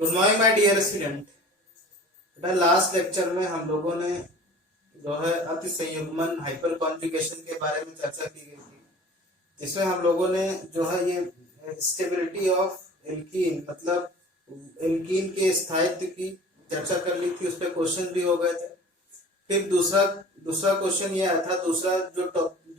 Good morning my dear student. बेटा last lecture में हम लोगों ने जो है अतिसंयुग्मन हाइपर कॉन्जुगेशन के बारे में चर्चा की गई थी, जिसमें हम लोगों ने जो है ये स्टेबिलिटी ऑफ एल्कीन मतलब एल्कीन के स्थायित्व की चर्चा कर ली थी। उस पर क्वेश्चन भी हो गए थे। फिर दूसरा दूसरा क्वेश्चन ये आया था,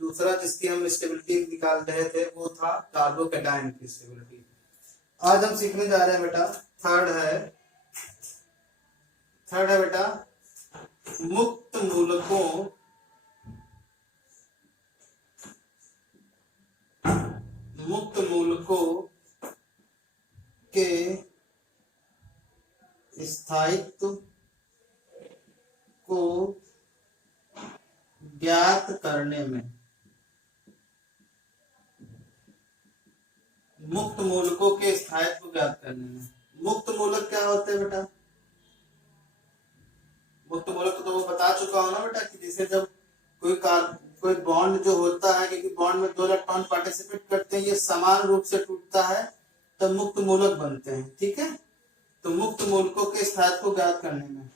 दूसरा जिसकी हम स्टेबिलिटी निकाल रहे थे वो था कार्बोकैटायन की स्टेबिलिटी। आज हम सीखने जा रहे हैं बेटा थर्ड है बेटा मुक्त मूलकों के स्थायित्व को ज्ञात करने में। मुक्त मूलकों के स्थायित्व को ज्ञात करने में मुक्त मूलक क्या होते हैं बेटा? मुक्त मूलक तो वो बता चुका हूं ना बेटा कि जैसे जब कोई बॉन्ड जो होता है, क्योंकि बॉन्ड में दो इलेक्ट्रॉन पार्टिसिपेट करते हैं, ये समान रूप से टूटता है तब मुक्त मूलक बनते हैं। ठीक है, तो मुक्त मूलकों के स्थायित्व को ज्ञात करने में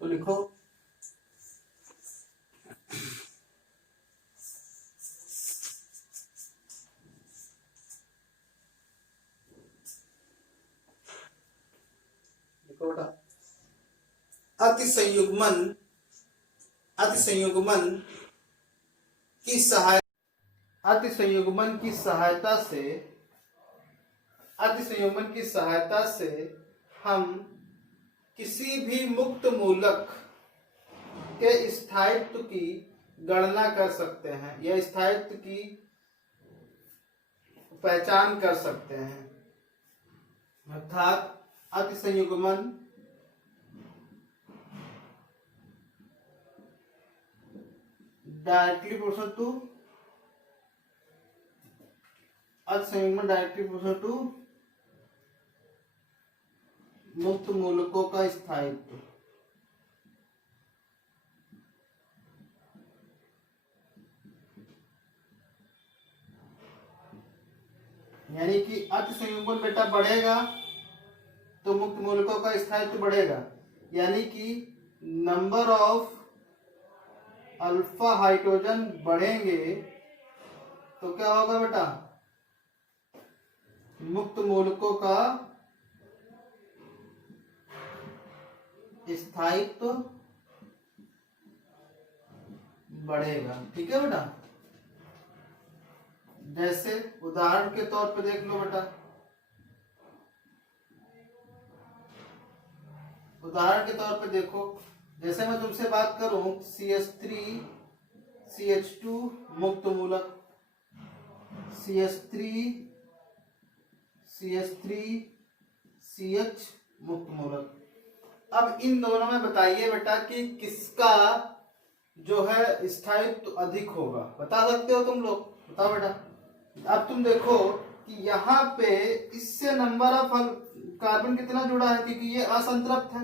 तो लिखो बेटा अतिसंयुग्मन की सहायता से हम किसी भी मुक्त मूलक के स्थायित्व की गणना कर सकते हैं या स्थायित्व की पहचान कर सकते हैं। अर्थात अतिसंयुग्मन डायरेक्टली प्रोपोर्शनल टू मुक्त मूलकों का स्थायित्व। यानी कि अतिसंयुग्मन बेटा बढ़ेगा तो मुक्त मूलकों का स्थायित्व बढ़ेगा, यानी कि नंबर ऑफ अल्फा हाइड्रोजन बढ़ेंगे तो क्या होगा बेटा? मुक्त मूलकों का स्थायित्व बढ़ेगा। ठीक है बेटा, जैसे उदाहरण के तौर पे देख लो बेटा, उदाहरण के तौर पे देखो, जैसे मैं तुमसे बात करूं CH3 CH2 मुक्त मूलक, CH3 CH मुक्त मूलक। अब इन दोनों में बताइए बेटा कि किसका जो है स्थायित्व अधिक होगा? बता सकते हो तुम लोग? बताओ बेटा। अब तुम देखो कि यहाँ पे इससे नंबर ऑफ कार्बन कितना जुड़ा है, क्योंकि ये असंतृप्त है।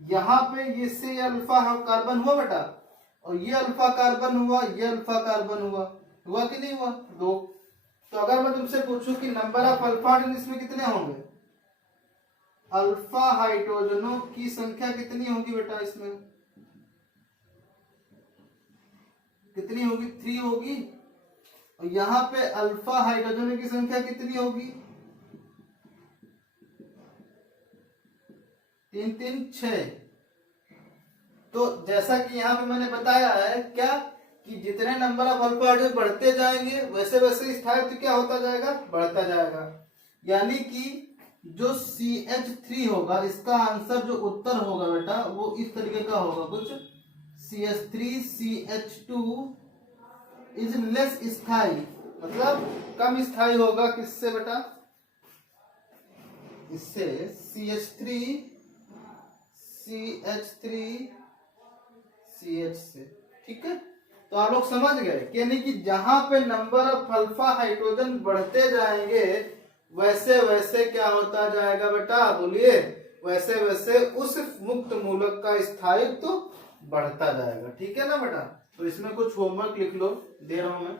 यहाँ पे इससे अल्फा कार्बन हुआ बेटा, और ये अल्फा कार्बन हुआ, ये अल्फा कार्बन हुआ कि नहीं हुआ? 2। तो अगर मैं तुमसे पूछूं कि नंबर ऑफ अल्फा हाइड्रोजन इसमें कितने होंगे, अल्फा हाइड्रोजनों की संख्या कितनी होगी बेटा? इसमें कितनी होगी? 3 होगी। और यहाँ पे अल्फा हाइड्रोजनों की संख्या कितनी होगी? 3 3 6। तो जैसा कि यहाँ पे मैंने बताया है क्या कि जितने नंबर ऑफ अल्फा हाइड्रोजन बढ़ते जाएंगे वैसे वैसे स्थायित्व क्या होता जाएगा? बढ़ता जाएगा। यानी कि जो CH3 होगा, इसका आंसर जो उत्तर होगा बेटा वो इस तरीके का होगा कुछ, CH3 CH2 इज लेस स्थायी, मतलब कम स्थायी होगा। किससे बेटा? इससे CH3 CH से। ठीक है, तो आप लोग समझ गए, यानी कि जहां पे नंबर ऑफ अल्फा हाइड्रोजन बढ़ते जाएंगे वैसे वैसे क्या होता जाएगा बेटा? बोलिए, वैसे वैसे उस मुक्त मूलक का स्थायित्व बढ़ता जाएगा। ठीक है ना बेटा? तो इसमें कुछ होमवर्क लिख लो, दे रहा हूं मैं।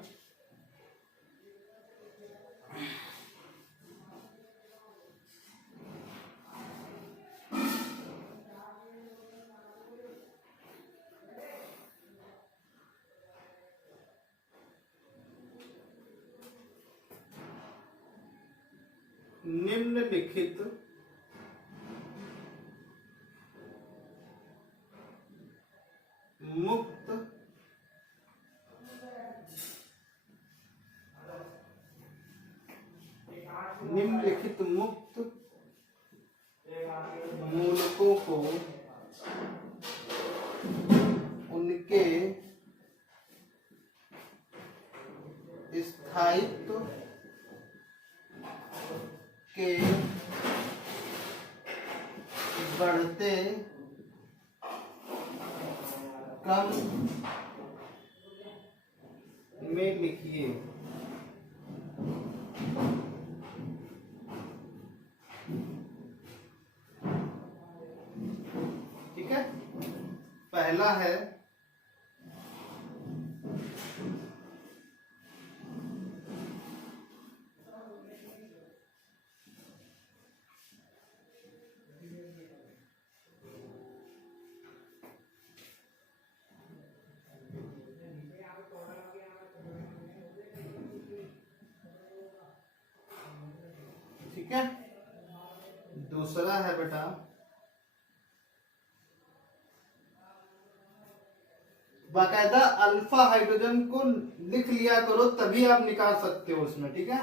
निम्नलिखित मुक्त मूलकों को उनके स्थायित्व के बढ़ते क्रम में लिखिए। ठीक है, पहला है ठीक है, दूसरा है बेटा बाकायदा अल्फा हाइड्रोजन को लिख लिया करो, तभी आप निकाल सकते हो उसमें। ठीक है,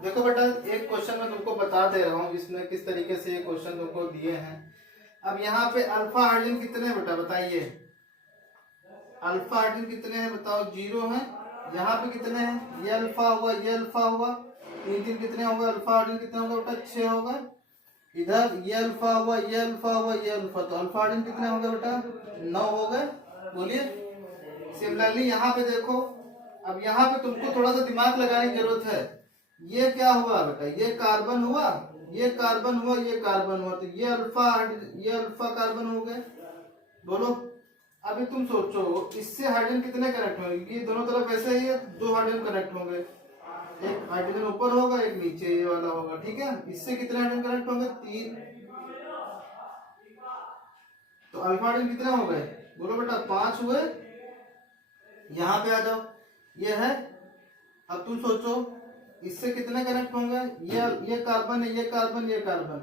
देखो बेटा एक क्वेश्चन मैं तुमको बता दे रहा हूँ जिसमें किस तरीके से ये क्वेश्चन तुमको दिए हैं। अब यहाँ पे अल्फा हाइड्रोजन कितने हैं बेटा बताइए, अल्फा हाइड्रोजन कितने हैं बताओ, 0 है। यहाँ पे कितने हैं, ये अल्फा हुआ ये अल्फा हुआ, 3 कितने होगा, अल्फा हाइड्रोजन कितने होगा बेटा 6 होगा। इधर ये अल्फा हुआ ये अल्फा हुआ ये अल्फा, तो अल्फा हाइड्रोजन कितने होंगे बेटा 9 हो गए। बोलिए सिमिलरली यहाँ पे देखो, अब यहाँ पे तुमको थोड़ा सा दिमाग लगाने की जरूरत है। ये क्या हुआ बेटा, ये कार्बन हुआ ये कार्बन हुआ ये कार्बन हुआ, तो ये अल्फा कार्बन हो गए। बोलो अभी तुम सोचो इससे हाइड्रोजन कितने कनेक्ट होंगे, ये दोनों तरफ ऐसे ही है, 2 हाइड्रोजन कनेक्ट होंगे, एक हाइड्रोजन ऊपर होगा एक नीचे ये वाला होगा। ठीक है, इससे कितने हाइड्रोजन कनेक्ट होंगे 3, तो अल्फा हाइड्रोजन कितने हो गए बोलो बेटा 5 हुए। यहाँ पे आ जाओ, ये है, अब तुम सोचो इससे कितने कनेक्ट होंगे, ये कार्बन है ये कार्बन ये कार्बन,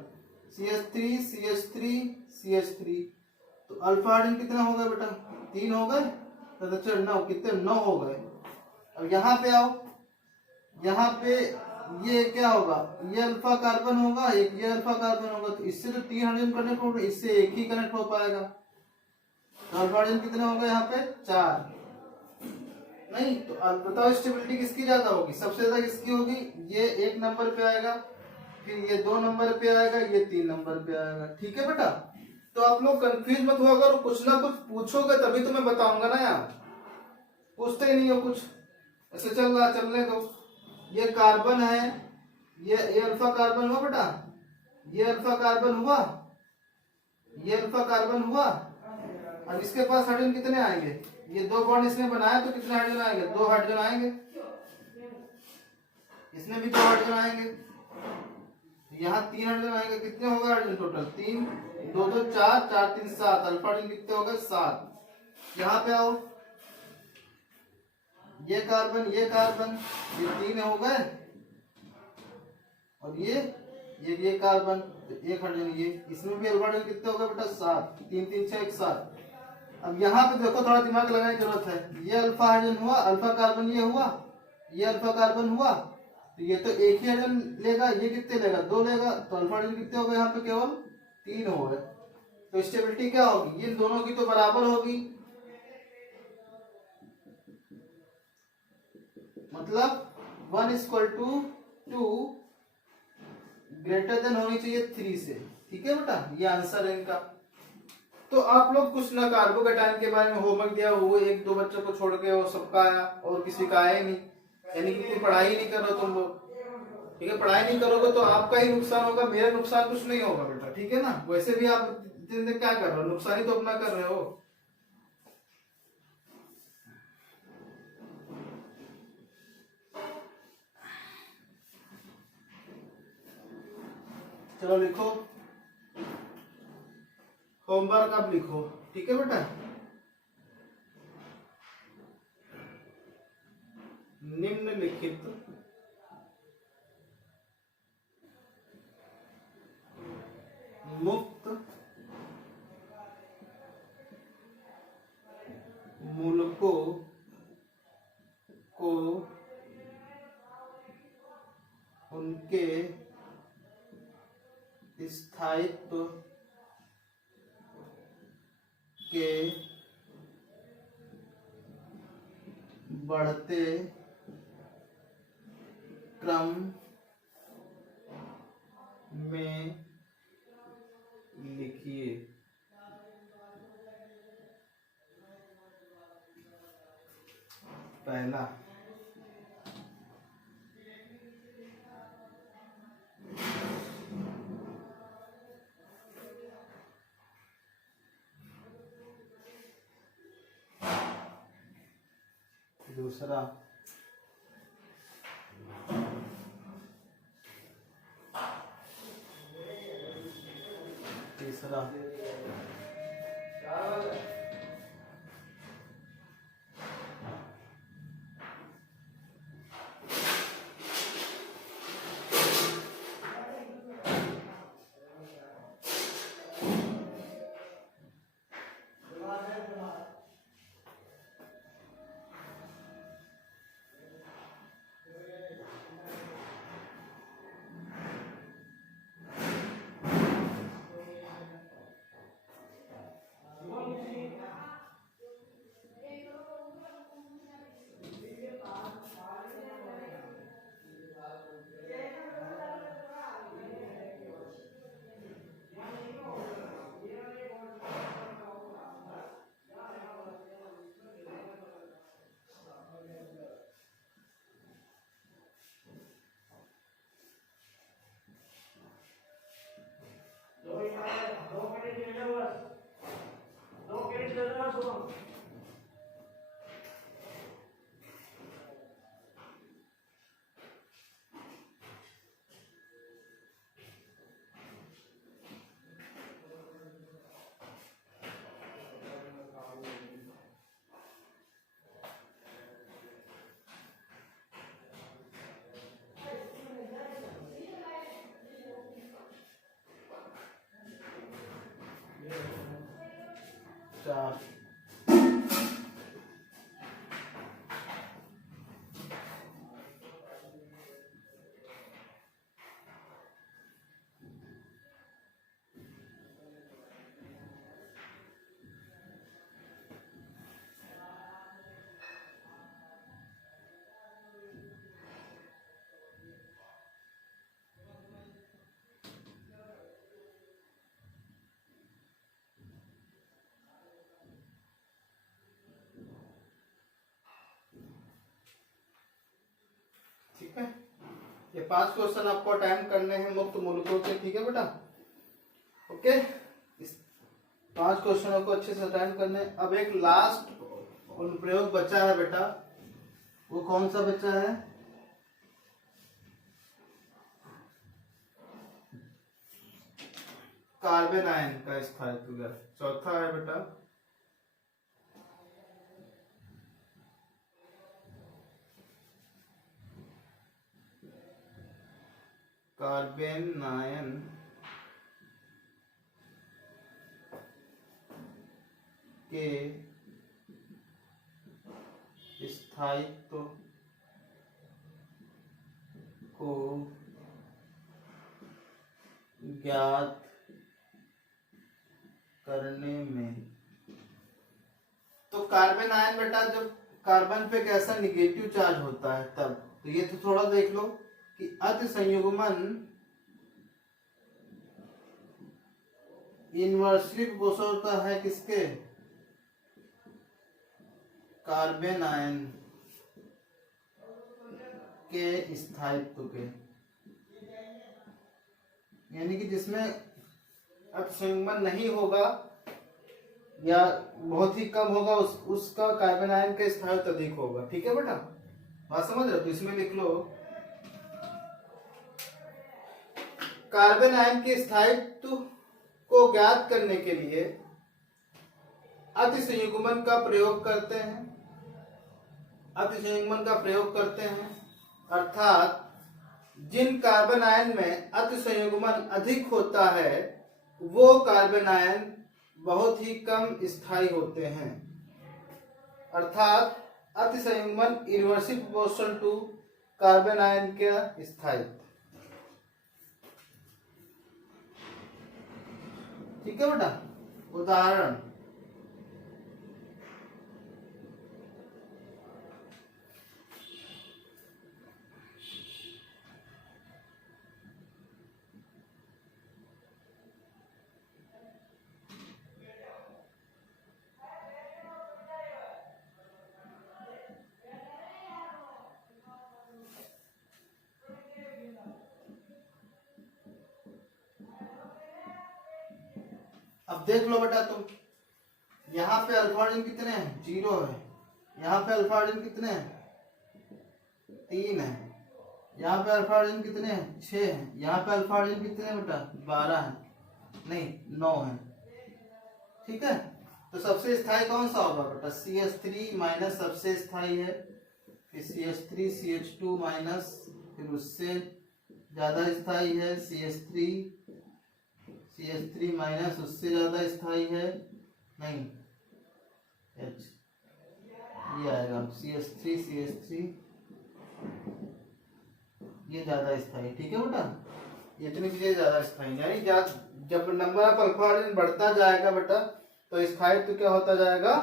CH3 CH3 CH3, तो अल्फा हाइड्रोजन कितना हो गए बेटा 3 हो गए, तो चल 9 कितने 9 हो गए। अब यहाँ पे आओ, यहाँ पे ये क्या होगा, ये अल्फा कार्बन होगा एक ये अल्फा कार्बन होगा, तो इससे तो 3 हाइड्रोजन कनेक्ट होगा, इससे एक ही कनेक्ट हो पाएगा। तो अल्फा हाइड्रोजन कितने होंगे यहाँ पे 4 नहीं, तो बताओ स्टेबिलिटी किसकी ज्यादा होगी, सबसे ज्यादा किसकी होगी, ये 1 नंबर पे आएगा, फिर ये 2 नंबर पे आएगा, ये 3 नंबर पे आएगा। ठीक है बेटा, तो आप लोग कंफ्यूज मत हुआ करो, कुछ ना कुछ पूछोगे तभी तो मैं बताऊंगा ना यार, पूछते ही नहीं हो कुछ, ऐसे चलने दो। ये कार्बन है, ये अल्फा कार्बन हुआ बेटा, ये अल्फा कार्बन हुआ ये अल्फा कार्बन हुआ। अब इसके पास हाइड्रोजन कितने आएंगे, ये 2 बॉन्ड इसने बनाया तो कितने हाइड्रोजन आएंगे 2 हाइड्रोजन आएंगे, इसमें भी 2 हाइड्रोजन आएंगे, यहाँ 3 हाइड्रोजन आएंगे, कितने होगा हाइड्रोजन टोटल 3 2 2 4 4 3 7, अल्फा हाइड्रोजन कितने हो गए 7। यहाँ पे आओ, ये कार्बन ये 3 हो गए, और ये कार्बन एक हाइड्रोजन, ये इसमें भी अल्फा हाइड्रोजन कितने हो गए बेटा 7, 3 3 6 1 7। अब यहाँ पे देखो थोड़ा दिमाग लगाने की जरूरत है, ये अल्फा हाइड्रोजन हुआ, अल्फा कार्बन ये हुआ, ये अल्फा कार्बन हुआ, तो ये तो एक ही हाइड्रोजन लेगा, ये कितने लेगा, 2 लेगा, तो अल्फा हाइड्रोजन कितने हो गए यहाँ पे, केवल 3 हो गए। तो स्टेबिलिटी क्या होगी, ये दोनों की तो बराबर होगी, मतलब 1:2 ग्रेटर देन होनी चाहिए 3 से। ठीक है बेटा, ये आंसर है इनका। तो आप लोग कुछ ना कार्बोकेटाइन के बारे में होमवर्क दिया हुआ, एक दो बच्चों को छोड़ के वो सबका आया और किसी का आया ही नहीं, यानी कि कोई पढ़ाई ही नहीं कर रहे तुम लोग। ठीक है, पढ़ाई नहीं करोगे तो आपका ही नुकसान होगा, मेरा नुकसान कुछ नहीं होगा बेटा। ठीक है ना, वैसे भी आप दिन दिन क्या कर रहे हो, नुकसान ही तो अपना कर रहे हो। चलो लिखो, होमवर्क अब लिखो। ठीक है बेटा, निम्नलिखित मुक्त मूलकों को उनके स्थायित्व के बढ़ते क्रम में लिखिए। पहला, दूसरा, तीसरा, चार, ठीक है। ये 5 क्वेश्चन आपको अटेम्प्ट करने हैं मुक्त मूलकों के। ठीक है बेटा, ओके, इस 5 क्वेश्चनों को अच्छे से अटेम्प्ट करने। अब एक लास्ट अनुप्रयोग बचा है बेटा, वो कौन सा बचा है, कार्बन आयन का स्थायित्व। चौथा है बेटा कार्बन आयन के स्थायित्व को ज्ञात करने में, तो कार्बन आयन बेटा जब कार्बन पे कैसा निगेटिव चार्ज होता है तब, तो ये तो थोड़ा देख लो कि अति संयुग्मन इनवर्सली प्रोपोर्शनल होता है किसके, कार्बन आयन के स्थायित्व के, यानी कि जिसमें अतिसंयुग्मन नहीं होगा या बहुत ही कम होगा उसका कार्बन आयन का स्थायित्व अधिक होगा। ठीक है बेटा, बात समझ रहे हो? तो इसमें लिख लो कार्बन आयन के स्थायित्व को ज्ञात करने के लिए अतिसंयुग्मन का प्रयोग करते हैं, अतिसंयुग्मन का प्रयोग करते हैं, अर्थात जिन कार्बन आयन में अतिसंयुग्मन अधिक होता है वो कार्बन आयन बहुत ही कम स्थायी होते हैं, अर्थात अतिसंयुग्मन inversely proportional to carbon ion का स्थायित्व। ठीक है बेटा, उदाहरण अब देख लो बेटा तुम, यहाँ पे अल्फाडिन कितने हैं, 0 है, यहाँ पे अल्फाडिन कितने हैं, 3 है, यहाँ पे अल्फाडिन कितने हैं, 6 है, यहाँ पे अल्फाडिन कितने हैं बेटा, 12 है, नहीं 9 है। ठीक है, तो सबसे स्थायी कौन सा होगा बेटा, CH3 माइनस सबसे स्थायी है, फिर CH3 CH2 माइनस, फिर उससे ज्यादा स्थायी है CH3 माइनस, उससे ज्यादा स्थायी है नहीं H, ये आएगा CH3 ये ज्यादा स्थायी। ठीक है बेटा, ये इतनी चीजें ज्यादा स्थायी, यानी जब नंबर ऑफ अल्फाडिन बढ़ता जाएगा बेटा तो स्थायित्व क्या होता जाएगा,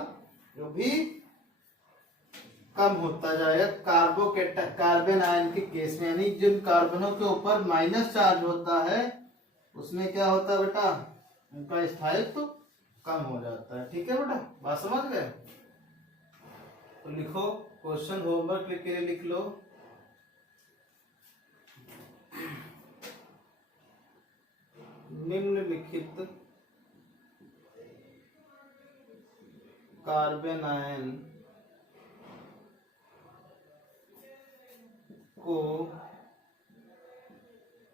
जो भी कम होता जाएगा कार्बन आयन के केस में, यानी जिन कार्बनों के ऊपर माइनस चार्ज होता है उसमें क्या होता है बेटा, उनका स्थायित्व कम हो जाता है। ठीक है बेटा, बात समझ गए? तो लिखो क्वेश्चन होमवर्क के लिए लिख लो, निम्नलिखित कार्बन आयन को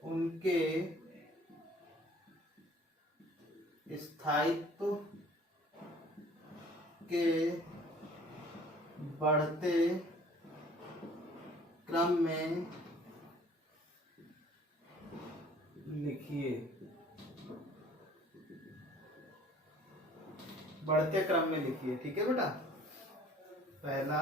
उनके स्थायित्व के बढ़ते क्रम में लिखिए, बढ़ते क्रम में लिखिए। ठीक है बेटा, पहला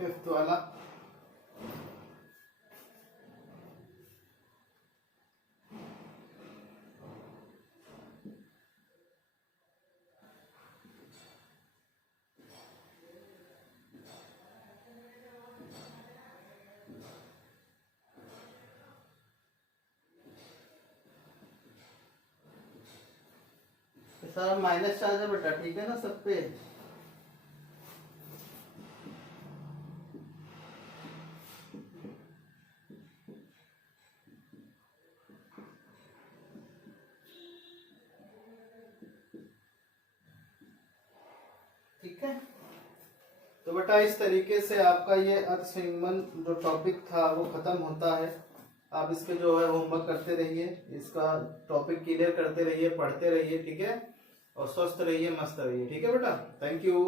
फिफ्थ वाला, सारा माइनस चार्ज है बेटा, ठीक है ना सब पे। ठीक है, तो बेटा इस तरीके से आपका ये अर्धसंयुग्मन जो टॉपिक था वो खत्म होता है। आप इसके जो है होमवर्क करते रहिए, इसका टॉपिक क्लियर करते रहिए, पढ़ते रहिए, ठीक है, और स्वस्थ रहिए, मस्त रहिए, ठीक है बेटा। Thank you.